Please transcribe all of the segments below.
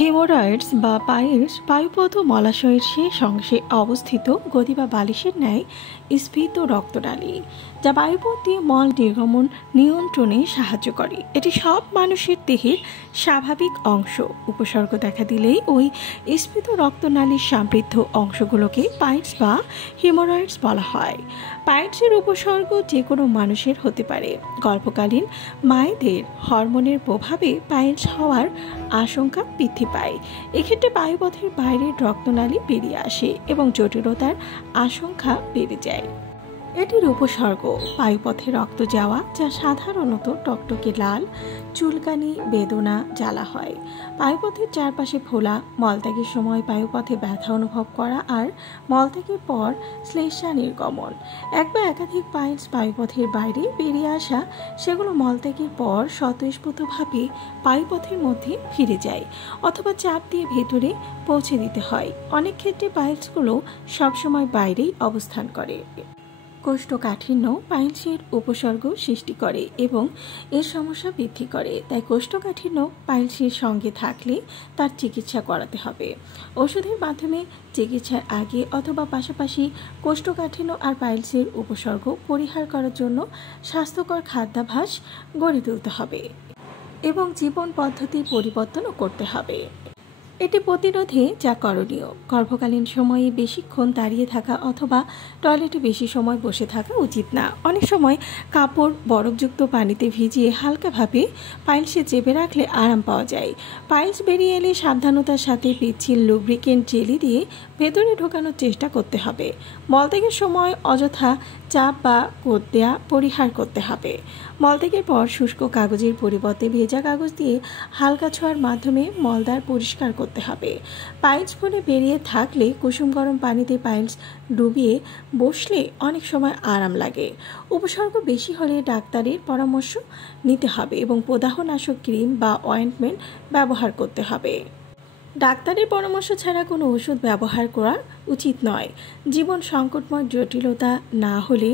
Haemorrhoids বা piles বায়ুপথ ও মলাশয়ের শেষ অংশে অবস্থিত গদি বা বালিশের ন্যায় স্ফীত রক্তনালী, যা বায়ুপথ দিয়ে মল নির্গমন নিয়ন্ত্রণে সাহায্য করে। এটি সব মানুষের দেহের স্বাভাবিক অংশ। উপসর্গ দেখা দিলেই ওই স্ফীত রক্তনালীর সমৃদ্ধ অংশগুলোকে পাইলস বা হেমোরয়েডস বলা হয়। পাইলসের উপসর্গ যে কোনো মানুষের হতে পারে। গর্ভকালীন মায়েদের হরমোনের প্রভাবে পাইলস হওয়ার আশঙ্কা বৃদ্ধি পায়। এক্ষেত্রে বায়ুপথের বাইরের রক্তনালী বেরিয়ে আসে এবং জটিলতার আশঙ্কা বেড়ে যায়। এটির উপসর্গ বায়ুপথে রক্ত যাওয়া, যা সাধারণত টকটকে লাল, চুলকানি, বেদনা, জ্বালা হয়। বায়ুপথের চারপাশে ফোলা, মলত্যাগের সময় বায়ুপথে ব্যথা অনুভব করা আর মলত্যাগের পর শ্লেষ্মা নির্গমন। এক বা একাধিক পাইলস বায়ুপথের বাইরে বেরিয়ে আসা, সেগুলো মলত্যাগের পর স্বতঃস্ফূর্তভাবে বায়ুপথের মধ্যে ফিরে যায় অথবা চাপ দিয়ে ভেতরে পৌঁছে দিতে হয়। অনেক ক্ষেত্রে পাইলসগুলো সবসময় বাইরেই অবস্থান করে। কোষ্ঠকাঠিন্য পাইলসের উপসর্গ সৃষ্টি করে এবং এর সমস্যা বৃদ্ধি করে। তাই কোষ্ঠকাঠিন্য পাইলসের সঙ্গে থাকলে তার চিকিৎসা করাতে হবে। ওষুধের মাধ্যমে চিকিৎসার আগে অথবা পাশাপাশি কোষ্ঠকাঠিন্য আর পাইলসের উপসর্গ পরিহার করার জন্য স্বাস্থ্যকর খাদ্যাভ্যাস গড়ে তুলতে হবে এবং জীবন পদ্ধতি পরিবর্তনও করতে হবে। এটি প্রতিরোধে যা করণীয়: গর্ভকালীন সময়ে বেশিক্ষণ দাঁড়িয়ে থাকা অথবা টয়লেটে বেশি সময় বসে থাকা উচিত না। অনেক সময় কাপড় বরফযুক্ত পানিতে ভিজিয়ে হালকাভাবে পাইলসে চেপে রাখলে আরাম পাওয়া যায়। পাইলস বেরিয়ে এলে সাবধানতার সাথে পিচ্ছিল লুব্রিকেন্ট জেলি দিয়ে ভেতরে ঢোকানোর চেষ্টা করতে হবে। মলত্যাগের সময় অযথা চাপ বা কোট দেয়া পরিহার করতে হবে। মলত্যাগের পর শুষ্ক কাগজের পরিবর্তে ভেজা কাগজ দিয়ে হালকা ছোঁয়ার মাধ্যমে মলদ্বার পরিষ্কার করতে হবে। পাইলস ফুলে বেরিয়ে থাকলে কুসুম গরম পানিতে পাইলস ডুবিয়ে বসলে অনেক সময় আরাম লাগে। উপসর্গ বেশি হলে ডাক্তারের পরামর্শ নিতে হবে এবং প্রদাহনাশক ক্রিম বা অয়েন্টমেন্ট ব্যবহার করতে হবে। ডাক্তারের পরামর্শ ছাড়া কোনো ওষুধ ব্যবহার করা উচিত নয়। জীবন সংকটময় জটিলতা না হলে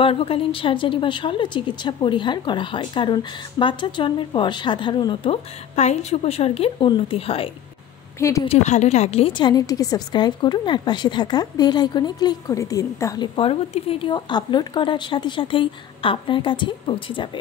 গর্ভকালীন সার্জারি বা শল্য চিকিৎসা পরিহার করা হয়, কারণ বাচ্চার জন্মের পর সাধারণত পাইলস উপসর্গের উন্নতি হয়। ভিডিওটি ভালো লাগলে চ্যানেলটিকে সাবস্ক্রাইব করুন আর পাশে থাকা বেল আইকনে ক্লিক করে দিন, তাহলে পরবর্তী ভিডিও আপলোড করার সাথে সাথেই আপনার কাছে পৌঁছে যাবে।